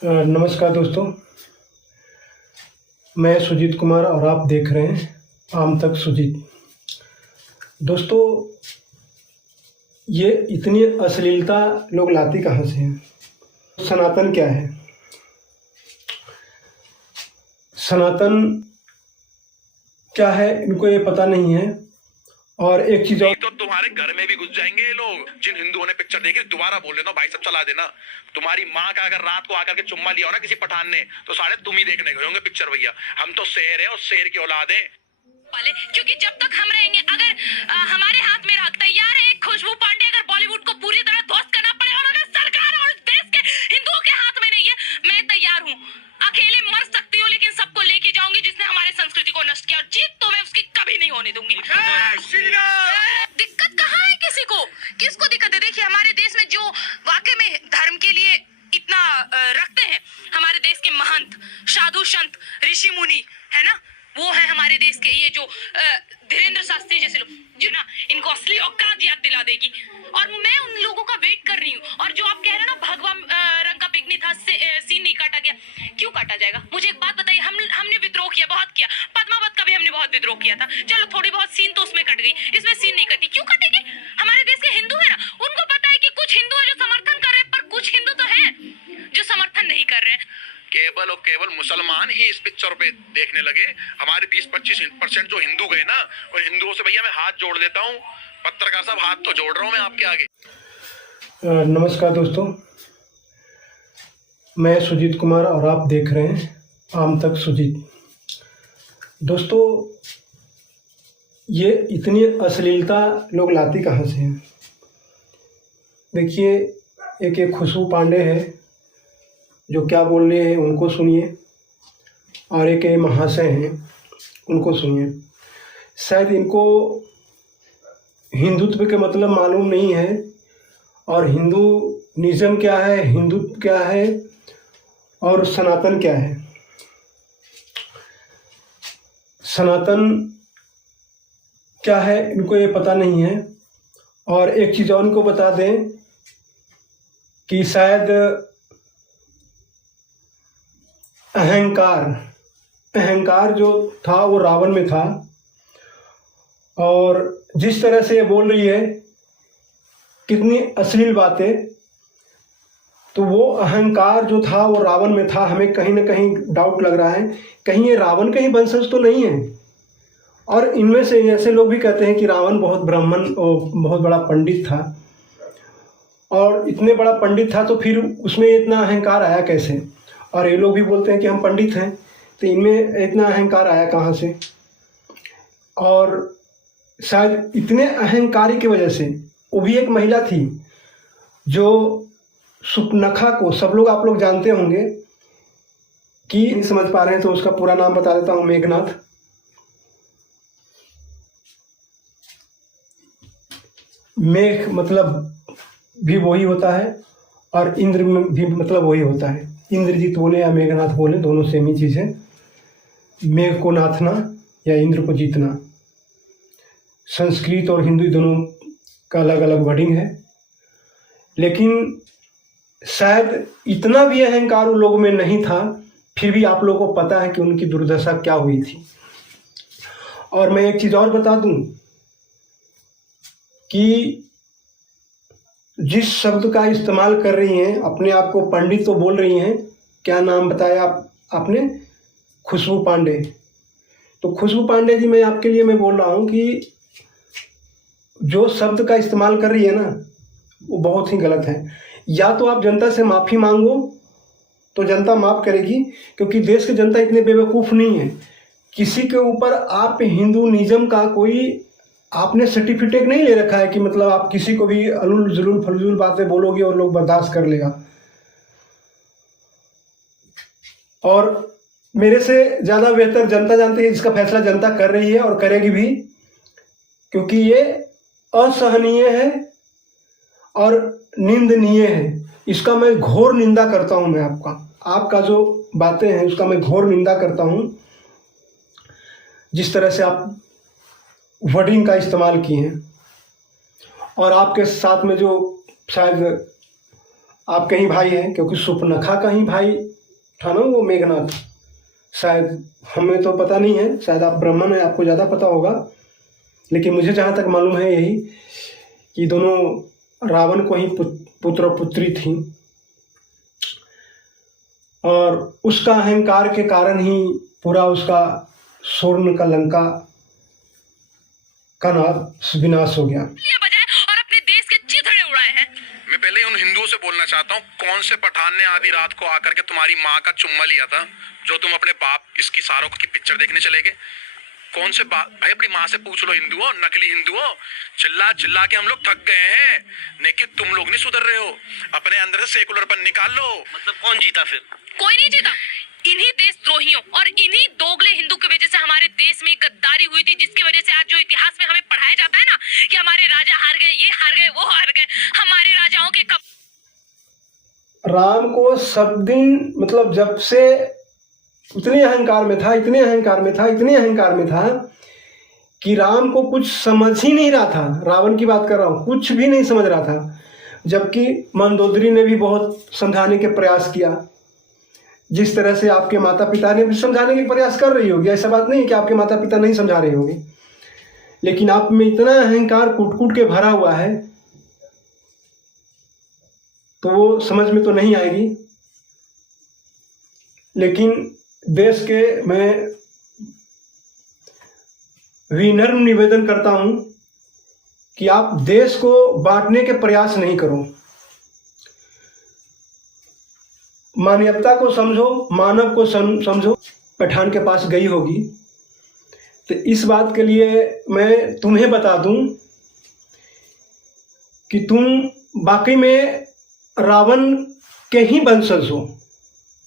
नमस्कार दोस्तों, मैं सुजीत कुमार और आप देख रहे हैं आम तक सुजीत। दोस्तों, ये इतनी अश्लीलता लोग लाती कहाँ से हैं? सनातन क्या है? सनातन क्या है इनको ये पता नहीं है। और एक चीज और, तो तुम्हारे घर में भी घुस जाएंगे ये लोग। जिन हिंदुओं ने पिक्चर देखी दोबारा बोल लेना भाई, सब चला देना। तुम्हारी माँ का अगर रात को आकर के चुम्मा लिया हो ना किसी पठान ने, तो सारे तुम ही देखने गए होंगे पिक्चर। भैया हम तो शेर है और शेर की औलाद है वाले, क्योंकि जब तक हम रहेंगे, अगर हमारे हाथ में हक तैयार है खुशबू पांडे, अगर बॉलीवुड को पूरी तरह ध्वस्त करना पड़े और अगर सरकार और देश के हिंदुओं के हाथ में नहीं है, मैं तैयार हूँ। अकेले मर सकती हूँ लेकिन सबको लेके जाऊंगी जिसने हमारे संस्कृति को नष्ट किया, और जीत तो मैं उसकी कभी नहीं होने दूंगी। दिक्कत कहाँ है किसी को? किसको दिक्कत है? देखिए, हमारे देश में जो वाकई में धर्म के लिए इतना रखते हैं, हमारे देश के महंत, साधु संत, ऋषि मुनि है ना, वो है हमारे देश के। ये जो धीरेन्द्र शास्त्री जैसे लोग जो ना, इनको असली औकात याद दिला देगी। और मैं उन लोगों का वेट कर रही हूँ। और जो आप कह रहे हैं ना, भगवान रंग का पिकनिक था, सीन नहीं काटा गया, क्यों काटा जाएगा? मुझे एक बात बताइए, हमने विद्रोह किया, बहुत किया। पद्मावत का भी हमने बहुत विद्रोह किया था, चलो थोड़ी बहुत सीन तो उसमें कट गई, इसमें सीन नहीं कटी, क्यों कटेगी? हमारे देश के हिंदू है ना, उनको पता है कि कुछ हिंदू है जो समर्थन कर रहे हैं, पर कुछ हिंदू तो है जो समर्थन नहीं कर रहे हैं। केवल और केवल मुसलमान ही इस पिक्चर पे देखने लगे। हमारे 20-25% जो हिंदू गए ना, और हिंदुओं से भैया मैं हाथ जोड़ देता हूँ। पत्रकार साहब, हाथ तो जोड़ रहा हूँ मैं आपके आगे। नमस्कार दोस्तों, मैं सुजीत कुमार और आप देख रहे हैं आम तक सुजीत। दोस्तों, ये इतनी अश्लीलता लोग लाती कहाँ से हैं? देखिए, एक खुशबू पांडे है जो क्या बोल रहे हैं उनको सुनिए, और एक महाशय हैं उनको सुनिए। शायद इनको हिंदुत्व के मतलब मालूम नहीं है, और हिंदुनिज्म क्या है, हिंदुत्व क्या है और सनातन क्या है। सनातन क्या है इनको ये पता नहीं है। और एक चीज़ और इनको बता दें कि शायद अहंकार जो था वो रावण में था। और जिस तरह से ये बोल रही है कितनी अश्लील बातें, तो वो अहंकार जो था वो रावण में था। हमें कहीं ना कहीं डाउट लग रहा है, कहीं ये रावण का ही वंशज तो नहीं है। और इनमें से ऐसे लोग भी कहते हैं कि रावण बहुत ब्राह्मण और बहुत बड़ा पंडित था, और इतने बड़ा पंडित था तो फिर उसमें इतना अहंकार आया कैसे? और ये लोग भी बोलते हैं कि हम पंडित हैं, तो इनमें इतना अहंकार आया कहाँ से? और शायद इतने अहंकारी की वजह से, वो भी एक महिला थी जो सुपनखा को, सब लोग आप लोग जानते होंगे, कि नहीं समझ पा रहे हैं तो उसका पूरा नाम बता देता हूँ। मेघनाथ। मेघ मतलब भी वही होता है, और इंद्र में भी मतलब वही होता है। इंद्रजीत बोले या मेघनाथ बोले, दोनों सेम ही चीज़ है। मेघ को नाथना या इंद्र को जीतना, संस्कृत और हिंदी दोनों का अलग अलग वर्डिंग है। लेकिन शायद इतना भी अहंकार उन लोगों में नहीं था, फिर भी आप लोगों को पता है कि उनकी दुर्दशा क्या हुई थी। और मैं एक चीज़ और बता दूं कि जिस शब्द का इस्तेमाल कर रही हैं, अपने आप को पंडित तो बोल रही हैं, क्या नाम बताया आपने? खुशबू पांडे। तो खुशबू पांडे जी, मैं आपके लिए मैं बोल रहा हूँ कि जो शब्द का इस्तेमाल कर रही है ना, वो बहुत ही गलत है। या तो आप जनता से माफ़ी मांगो तो जनता माफ़ करेगी, क्योंकि देश की जनता इतने बेवकूफ़ नहीं है। किसी के ऊपर आप हिंदुनिज्म का कोई आपने सर्टिफिकेट नहीं ले रखा है कि मतलब आप किसी को भी अलूल जुलूल फजूल बातें बोलोगे और लोग बर्दाश्त कर लेगा। और मेरे से ज़्यादा बेहतर जनता जानती है, इसका फैसला जनता कर रही है और करेगी भी, क्योंकि ये असहनीय है और निंदनीय है। इसका मैं घोर निंदा करता हूँ। मैं आपका जो बातें हैं उसका मैं घोर निंदा करता हूँ। जिस तरह से आप वर्डिंग का इस्तेमाल किए हैं, और आपके साथ में जो शायद आपके ही भाई हैं, क्योंकि सुपनखा का ही भाई था ना वो मेघनाथ। शायद, हमें तो पता नहीं है, शायद आप ब्राह्मण हैं, आपको ज़्यादा पता होगा, लेकिन मुझे जहाँ तक मालूम है यही कि दोनों रावण को ही पुत्र पुत्री थी, और उसका अहंकार के कारण ही पूरा उसका स्वर्ण का लंका का विनाश हो गया। बजाए और अपने देश के चिथड़े उड़ाए हैं। मैं पहले ही उन हिंदुओं से बोलना चाहता हूँ, कौन से पठान ने आधी रात को आकर के तुम्हारी माँ का चुम्मा लिया था, जो तुम अपने बाप इसकी सारों की पिक्चर देखने चले गए? कौन से भाई, अपनी माँ से पूछ लो हिंदुओं, नकली हिंदुओं, चिल्ला चिल्ला के हम लोग थक गए हैं, लेकिन तुम लोग नहीं सुधर रहे हो, अपने अंदर से सेकुलरपन निकाल लो। मतलब कौन जीता फिर? कोई नहीं जीता। इन्हीं देशद्रोहियों और इन्हीं दोगले हिंदू की वजह से हमारे देश में गद्दारी हुई थी, जिसकी वजह से आज जो इतिहास में हमें पढ़ाया जाता है ना कि हमारे राजा हार गए, ये हार गए, वो हार गए, हमारे राजाओं के राम को सब दिन, मतलब जब से इतने अहंकार में था, इतने अहंकार में था, इतने अहंकार में था कि राम को कुछ समझ ही नहीं रहा था। रावण की बात कर रहा हूँ, कुछ भी नहीं समझ रहा था। जबकि मंदोदरी ने भी बहुत समझाने के प्रयास किया, जिस तरह से आपके माता पिता ने भी समझाने के प्रयास कर रही होगी। ऐसा बात नहीं है कि आपके माता पिता नहीं समझा रहे होंगे, लेकिन आप में इतना अहंकार कूट कूट के भरा हुआ है, तो वो समझ में तो नहीं आएगी। लेकिन देश के मैं विनम्र निवेदन करता हूं कि आप देश को बांटने के प्रयास नहीं करो। मानवता को समझो, मानव को समझो। पठान के पास गई होगी, तो इस बात के लिए मैं तुम्हें बता दूं कि तुम वाकई में रावण के ही वंशज हो,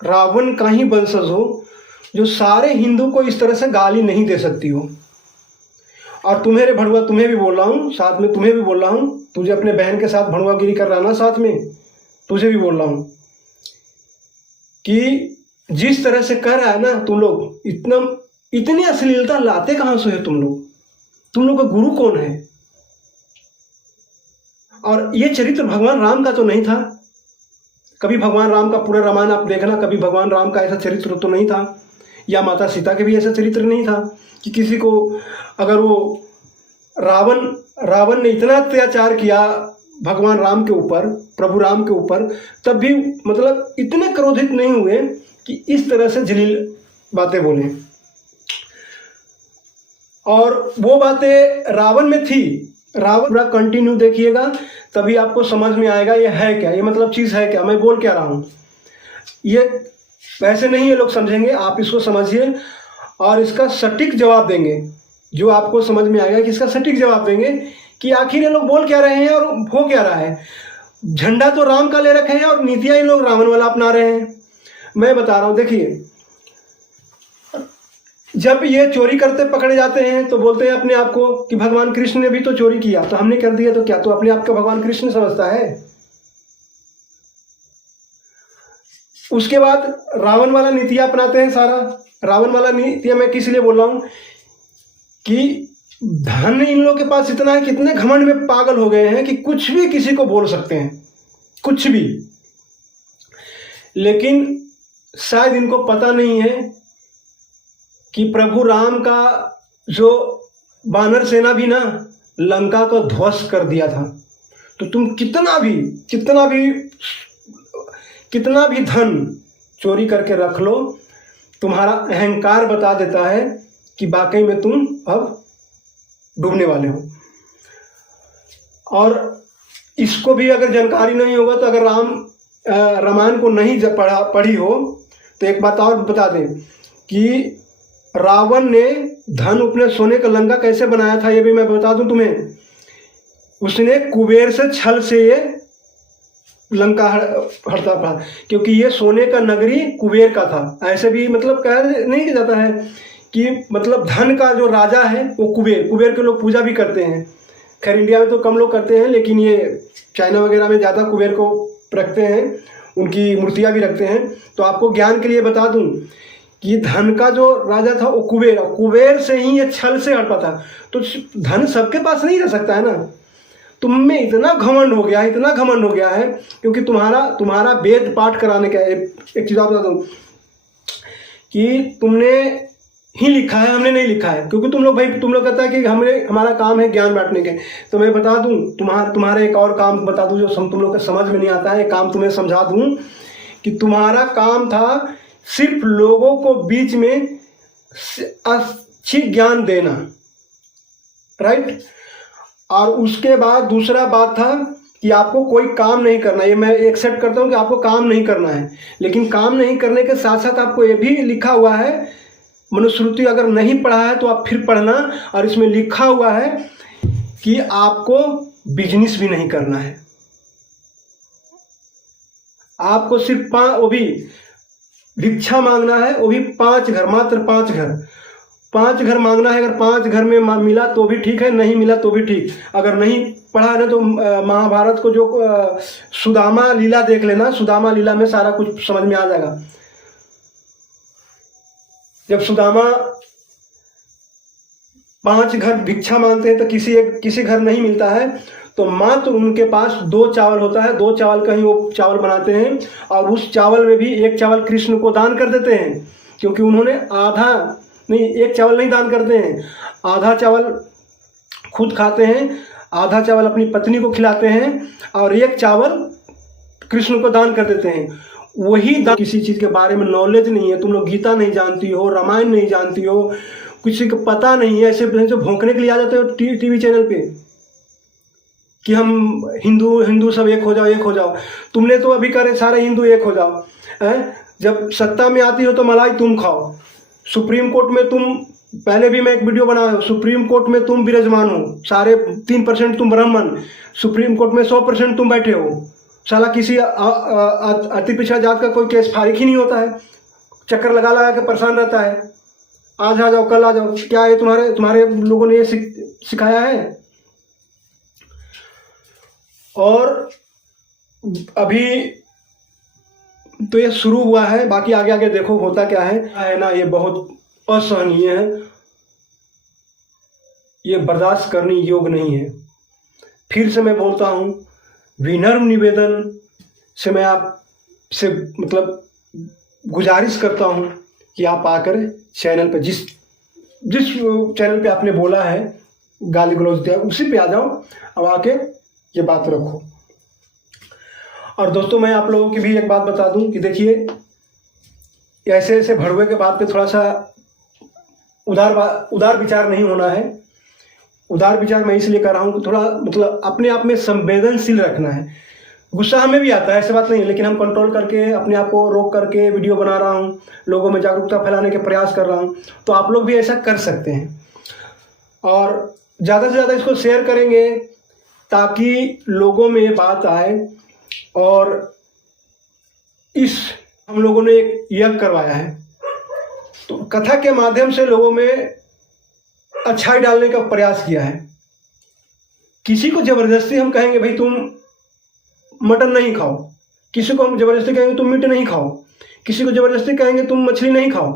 रावण का ही वंशज हो, जो सारे हिंदू को इस तरह से गाली नहीं दे सकती हो। और तुम्हें भड़ुआ, तुम्हें भी बोल रहा हूँ, साथ में तुम्हें भी बोल रहा हूँ, तुझे अपने बहन के साथ भड़ुआगिरी कर रहा ना, साथ में तुझे भी बोल रहा हूँ कि जिस तरह से कर रहा है ना तुम लोग, इतनी अश्लीलता लाते कहाँ से हो तुम लोग का गुरु कौन है? और ये चरित्र भगवान राम का तो नहीं था। कभी भगवान राम का पूरा रामायण आप देखना, कभी भगवान राम का ऐसा चरित्र तो नहीं था, या माता सीता के भी ऐसा चरित्र नहीं था कि किसी को, अगर वो रावण ने इतना अत्याचार किया भगवान राम के ऊपर, प्रभु राम के ऊपर, तब भी मतलब इतने क्रोधित नहीं हुए कि इस तरह से जलील बातें बोले। और वो बातें रावण में थी। रावण पूरा कंटिन्यू देखिएगा, तभी आपको समझ में आएगा ये है क्या, ये मतलब चीज़ है क्या, मैं बोल क्या रहा हूँ। ये वैसे नहीं ये लोग समझेंगे, आप इसको समझिए और इसका सटीक जवाब देंगे, जो आपको समझ में आएगा कि इसका सटीक जवाब देंगे कि आखिर ये लोग बोल क्या रहे हैं और हो क्या रहा है। झंडा तो राम का ले रखे हैं और नीतियाँ इन लोग रावण वाला अपना रहे हैं। मैं बता रहा हूँ, देखिए, जब ये चोरी करते पकड़े जाते हैं तो बोलते हैं अपने आप को कि भगवान कृष्ण ने भी तो चोरी किया, तो हमने कर दिया, तो क्या तो अपने आप को भगवान कृष्ण समझता है? उसके बाद रावण वाला नीतियाँ अपनाते हैं सारा। रावण वाला नीतियाँ मैं किस लिए बोल रहा हूँ कि धन इन लोगों के पास इतना है, कितने घमंड में पागल हो गए हैं कि कुछ भी किसी को बोल सकते हैं, कुछ भी। लेकिन शायद इनको पता नहीं है कि प्रभु राम का जो वानर सेना भी ना लंका को ध्वस्त कर दिया था। तो तुम कितना भी धन चोरी करके रख लो, तुम्हारा अहंकार बता देता है कि वाकई में तुम अब डूबने वाले हो। और इसको भी अगर जानकारी नहीं होगा, तो अगर रामायण को नहीं पढ़ी हो, तो एक बात और बता दें कि रावण ने धन अपने सोने का लंका कैसे बनाया था, ये भी मैं बता दूं तुम्हें। उसने कुबेर से छल से ये लंका हड़ता था, क्योंकि ये सोने का नगरी कुबेर का था। ऐसे भी मतलब कहा नहीं जाता है कि मतलब धन का जो राजा है वो कुबेर के लोग पूजा भी करते हैं। खैर इंडिया में तो कम लोग करते हैं, लेकिन ये चाइना वगैरह में ज़्यादा कुबेर को रखते हैं, उनकी मूर्तियाँ भी रखते हैं। तो आपको ज्ञान के लिए बता दूं कि धन का जो राजा था वो कुबेर से ही ये छल से हड़पा था। तो धन सबके पास नहीं रह सकता है ना। तुम में इतना घमंड हो गया है, इतना घमंड हो गया है, क्योंकि तुम्हारा वेद पाठ कराने का एक चीज़ आप बता दूँ कि तुमने ही लिखा है, हमने नहीं लिखा है। क्योंकि तुम लोग कहता है कि हमारा काम है ज्ञान बांटने के। तो मैं बता दूं तुम्हारा एक और काम बता दूं जो तुम लोग को समझ में नहीं आता है। एक काम तुम्हें समझा दूं कि तुम्हारा काम था सिर्फ लोगों को बीच में अच्छी ज्ञान देना, राइट। और उसके बाद दूसरा बात था कि आपको कोई काम नहीं करना। ये मैं एक्सेप्ट करता हूँ कि आपको काम नहीं करना है, लेकिन काम नहीं करने के साथ साथ आपको ये भी लिखा हुआ है, मनुस्मृति अगर नहीं पढ़ा है तो आप फिर पढ़ना। और इसमें लिखा हुआ है कि आपको बिजनेस भी नहीं करना है, आपको सिर्फ वो भी भिक्षा मांगना है, वो भी 5 घर, मात्र 5 घर, 5 घर मांगना है। अगर 5 घर में मिला तो भी ठीक है, नहीं मिला तो भी ठीक। अगर नहीं पढ़ा है ना तो महाभारत को जो सुदामा लीला देख लेना, सुदामा लीला में सारा कुछ समझ में आ जाएगा। जब सुदामा 5 घर भिक्षा मांगते हैं तो किसी घर नहीं मिलता है, तो मात्र उनके पास 2 चावल होता है। 2 चावल का ही वो चावल बनाते हैं, और उस चावल में भी 1 चावल कृष्ण को दान कर देते हैं, क्योंकि उन्होंने आधा नहीं, 1 चावल नहीं दान करते हैं, आधा चावल खुद खाते हैं, आधा चावल अपनी पत्नी को खिलाते हैं, और 1 चावल कृष्ण को दान कर देते हैं। वही किसी चीज़ के बारे में नॉलेज नहीं है, तुम लोग गीता नहीं जानती हो, रामायण नहीं जानती हो, किसी को पता नहीं है, ऐसे भौंकने के लिए आ जाते हो टीवी चैनल पे कि हम हिंदू सब एक हो जाओ। तुमने तो अभी करे सारे हिंदू एक हो जाओ हैं? जब सत्ता में आती हो तो मलाई तुम खाओ, सुप्रीम कोर्ट में तुम, पहले भी मैं एक वीडियो बनाया हूँ, सुप्रीम कोर्ट में तुम विराजमान हो, सारे 3% तुम ब्राह्मण, सुप्रीम कोर्ट में 100% तुम बैठे हो। साला किसी अति पिछड़ा जात का कोई केस फारिग ही नहीं होता है, चक्कर लगा के परेशान रहता है, आज आ जाओ कल आ जाओ। क्या ये तुम्हारे लोगों ने ये सिखाया है? और अभी तो ये शुरू हुआ है, बाकी आगे देखो होता क्या है ना। ये बहुत असहनीय है, ये बर्दाश्त करने योग्य नहीं है। फिर से मैं बोलता हूँ, विनम्र निवेदन से मैं आपसे मतलब गुजारिश करता हूँ कि आप आकर चैनल पे जिस चैनल पे आपने बोला है गाली गलौज दिया, उसी पे आ जाओ, अब आके ये बात रखो। और दोस्तों मैं आप लोगों की भी एक बात बता दूं कि देखिए, ऐसे भड़वे के बात पे थोड़ा सा उदार विचार नहीं होना है। उदार विचार मैं इसलिए कर रहा हूँ कि थोड़ा मतलब अपने आप में संवेदनशील रखना है। गुस्सा हमें भी आता है, ऐसी बात नहीं है, लेकिन हम कंट्रोल करके अपने आप को रोक करके वीडियो बना रहा हूँ, लोगों में जागरूकता फैलाने के प्रयास कर रहा हूँ। तो आप लोग भी ऐसा कर सकते हैं, और ज़्यादा से ज़्यादा इसको शेयर करेंगे ताकि लोगों में ये बात आए। और इस हम लोगों ने एक यज्ञ करवाया है, तो कथा के माध्यम से लोगों में अच्छाई डालने का प्रयास किया है। किसी को जबरदस्ती हम कहेंगे भाई तुम मटन नहीं खाओ, किसी को हम जबरदस्ती कहेंगे तुम मीट नहीं खाओ, किसी को जबरदस्ती कहेंगे तुम मछली नहीं खाओ,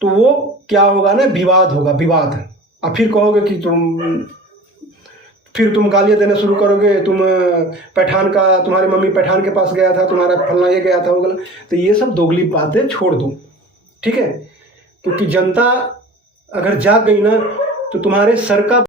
तो वो क्या होगा ना, विवाद होगा, विवाद। और फिर कहोगे कि फिर तुम गालियाँ देना शुरू करोगे, तुम पठान का, तुम्हारी मम्मी पठान के पास गया था, तुम्हारा फलना ये गया था, वो गया। तो ये सब दोगली बातें छोड़ दो, ठीक है। क्योंकि जनता अगर जाग गई ना तो तुम्हारे सर का